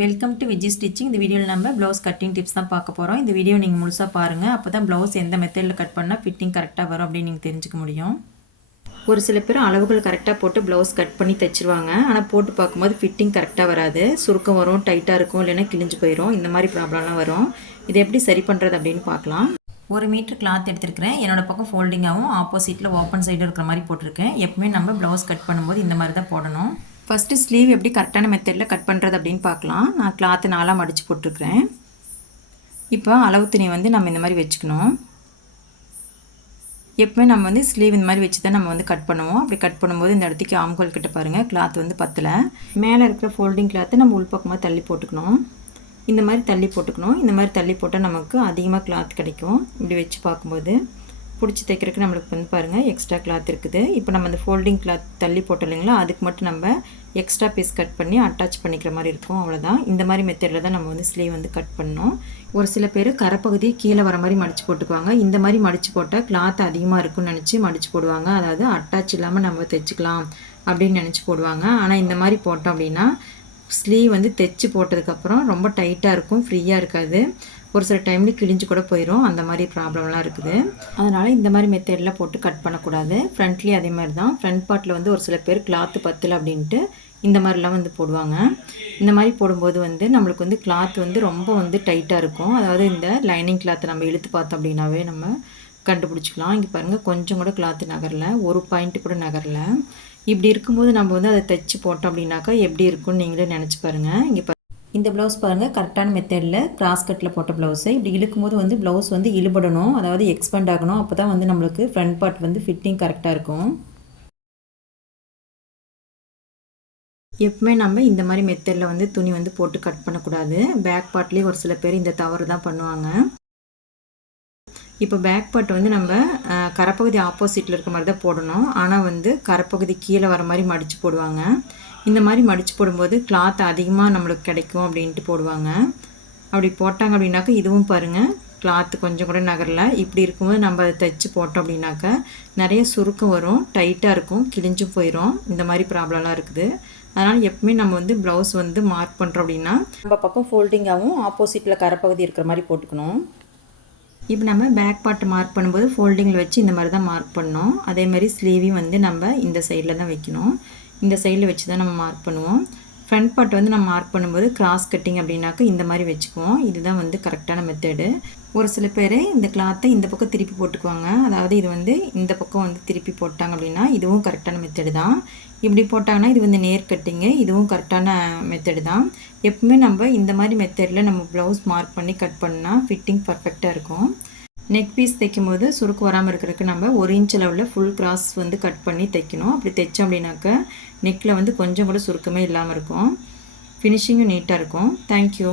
Welcome to Viji stitching. இந்த வீடியோவில் நம்ம ப்ளவுஸ் கட்டிங் டிப்ஸ் தான் பார்க்க போகிறோம். இந்த வீடியோ நீங்கள் முழுசாக பாருங்கள். அப்போ தான் ப்ளவுஸ் எந்த மெத்தடில் கட் பண்ணால் ஃபிட்டிங் கரெக்டாக வரும் அப்படின்னு நீங்கள் தெரிஞ்சுக்க முடியும். ஒரு சில பேர் அளவுகள் கரெக்டாக போட்டு ப்ளவுஸ் கட் பண்ணி தைச்சிருவாங்க. ஆனால் போட்டு பார்க்கும்போது ஃபிட்டிங் கரெக்டாக வராது. சுருக்கம் வரும், டைட்டாக இருக்கும், இல்லைன்னா கிழிஞ்சு போயிடும். இந்த மாதிரி ப்ராப்ளம்லாம் வரும். இதை எப்படி சரி பண்ணுறது அப்படின்னு பார்க்கலாம். 1 மீட்டர் கிளாத் எடுத்துருக்கிறேன். என்னோடய பக்கம் ஃபோல்டிங்காகவும் ஆப்போசிட்டில் ஓப்பன் சைடு இருக்கிற மாதிரி போட்டிருக்கேன். எப்பவுமே நம்ம ப்ளவுஸ் கட் பண்ணும்போது இந்த மாதிரி தான் போடணும். ஃபஸ்ட்டு ஸ்லீவ் எப்படி கரெக்டான மெத்தடில் கட் பண்ணுறது அப்படின்னு பார்க்கலாம். நான் கிளாத்து 4ஆக மடித்து போட்டிருக்கிறேன். இப்போ அளவு துணி நம்ம இந்த மாதிரி வச்சுக்கணும். எப்பவுமே நம்ம ஸ்லீவ் இந்த மாதிரி வச்சு தான் நம்ம கட் பண்ணுவோம். அப்படி கட் பண்ணும்போது இந்த இடத்துக்கு ஆம்கோல் கிட்ட பாருங்கள், கிளாத் பத்தலை. மேலே இருக்கிற ஃபோல்டிங் கிளாத்தை நம்ம உள்பக்கமாக தள்ளி போட்டுக்கணும். இந்த மாதிரி தள்ளி போட்டுக்கணும். இந்த மாதிரி தள்ளி போட்டால் நமக்கு அதிகமாக கிளாத் கிடைக்கும். இப்படி வச்சு பார்க்கும்போது பிடிச்சி தைக்கிறதுக்கு நம்மளுக்கு பாருங்கள் எக்ஸ்ட்ரா கிளாத் இருக்குது. இப்போ நம்ம அந்த ஃபோல்டிங் கிளாத் தள்ளி போட்டோம் இல்லைங்களா, அதுக்கு மட்டும் நம்ம எக்ஸ்ட்ரா பீஸ் கட் பண்ணி அட்டாச் பண்ணிக்கிற மாதிரி இருக்கும். அவ்வளோதான். இந்த மாதிரி மெத்தடில் தான் நம்ம ஸ்லீவ் கட் பண்ணணும். ஒரு சில பேர் கரைப்பகுதி கீழே வர மாதிரி மடித்து போட்டுக்குவாங்க. இந்த மாதிரி மடித்து போட்டால் கிளாத் அதிகமாக இருக்குன்னு நினச்சி மடித்து போடுவாங்க. அதாவது அட்டாச் இல்லாமல் நம்ம தைச்சிக்கலாம் அப்படின்னு நினச்சி போடுவாங்க. ஆனால் இந்த மாதிரி போட்டோம் அப்படின்னா ஸ்லீவ் தைச்சி போட்டதுக்கப்புறம் ரொம்ப டைட்டாக இருக்கும், ஃப்ரீயாக இருக்காது. ஒரு சில டைமில் கிழிஞ்சு கூட போயிடும். அந்த மாதிரி ப்ராப்ளம்லாம் இருக்குது. அதனால் இந்த மாதிரி மெத்தடில் போட்டு கட் பண்ணக்கூடாது. ஃப்ரண்ட்லேயும் அதே மாதிரி தான். ஃப்ரண்ட் பார்ட்டில் ஒரு சில பேர் கிளாத்து பத்தலை அப்படின்ட்டு இந்த மாதிரிலாம் போடுவாங்க. இந்த மாதிரி போடும்போது நம்மளுக்கு கிளாத் ரொம்ப டைட்டாக இருக்கும். அதாவது இந்த லைனிங் கிளாத்தை நம்ம இழுத்து பார்த்தோம் அப்படின்னாவே நம்ம கண்டுபிடிச்சிக்கலாம். இங்கே பாருங்கள், கொஞ்சம் கூட கிளாத்து நகரலை, ஒரு பாயிண்ட்டு கூட நகரலை. இப்படி இருக்கும்போது நம்ம அதை தைச்சி போட்டோம் அப்படின்னாக்கா எப்படி இருக்குன்னு நீங்களே நினச்சி பாருங்கள். இங்கே இந்த ப்ளவுஸ் பாருங்கள், கரெக்டான மெத்தடில் கிராஸ் கட்டில் போட்ட ப்ளவுஸு. இப்படி இழுக்கும்போது ப்ளவுஸ் இழுபடணும், அதாவது எக்ஸ்பெண்ட் ஆகணும். அப்போ தான் நம்மளுக்கு ஃப்ரண்ட் பார்ட் ஃபிட்டிங் கரெக்டாக இருக்கும். எப்பவுமே நம்ம இந்த மாதிரி மெத்தடில் துணி போட்டு கட் பண்ணக்கூடாது. பேக் பார்ட்லேயே ஒரு சில பேர் இந்த தவறு தான் பண்ணுவாங்க. இப்போ பேக் பார்ட் நம்ம கரைப்பகுதி ஆப்போசிட்டில் இருக்க மாதிரி தான் போடணும். ஆனால் கரைப்பகுதி கீழே வர மாதிரி மடித்து போடுவாங்க. இந்த மாதிரி மடித்து போடும்போது கிளாத் அதிகமாக நம்மளுக்கு கிடைக்கும் அப்படின்ட்டு போடுவாங்க. அப்படி போட்டாங்க அப்படின்னாக்கா இதுவும் பாருங்கள், கிளாத்து கொஞ்சம் கூட நகரலை. இப்படி இருக்கும்போது நம்ம அதை தைச்சி போட்டோம் அப்படின்னாக்கா நிறைய சுருக்கம் வரும், டைட்டாக இருக்கும், கிழிஞ்சும் போயிடும். இந்த மாதிரி ப்ராப்ளம்லாம் இருக்குது. அதனால் எப்பவுமே நம்ம ப்ளவுஸ் மார்க் பண்ணுறோம் அப்படின்னா நம்ம பக்கம் ஃபோல்டிங்காகவும் ஆப்போசிட்டில் கரைப்பகுதி இருக்கிற மாதிரி போட்டுக்கணும். இப்போ நம்ம பேக் பார்ட் மார்க் பண்ணும்போது ஃபோல்டிங்கில் வச்சு இந்த மாதிரி தான் மார்க் பண்ணோம். அதே மாதிரி ஸ்லீவையும் நம்ம இந்த சைடில் தான் வைக்கணும். இந்த சைடில் வச்சு தான் நம்ம மார்க் பண்ணுவோம். ஃப்ரண்ட் பார்ட் நம்ம மார்க் பண்ணும்போது கிராஸ் கட்டிங் அப்படின்னாக்கா இந்த மாதிரி வச்சுக்குவோம். இதுதான் கரெக்டான மெத்தடு. ஒரு சில பேர் இந்த கிளாத்தை இந்த பக்கம் திருப்பி போட்டுக்குவாங்க. அதாவது இது இந்த பக்கம் திருப்பி போட்டாங்க அப்படின்னா இதுவும் கரெக்டான மெத்தடு தான். இப்படி போட்டாங்கன்னா இது நேர் கட்டிங்கு, இதுவும் கரெக்டான மெத்தடு தான். எப்பவுமே நம்ம இந்த மாதிரி மெத்தடில் நம்ம ப்ளவுஸ் மார்க் பண்ணி கட் பண்ணால் ஃபிட்டிங் பர்ஃபெக்டாக இருக்கும். நெக் பீஸ் தைக்கும் போது சுருக்கு வராமல் இருக்கிறதுக்கு நம்ம 1 இன்ச் அளவில் ஃபுல் கிராஸ் கட் பண்ணி தைக்கணும். அப்படி தைச்சோம் அப்படின்னாக்கா நெக்கில் கொஞ்சம் கூட சுருக்கமே இல்லாமல் இருக்கும். ஃபினிஷிங்கும் நீட்டாக இருக்கும். தேங்க்யூ.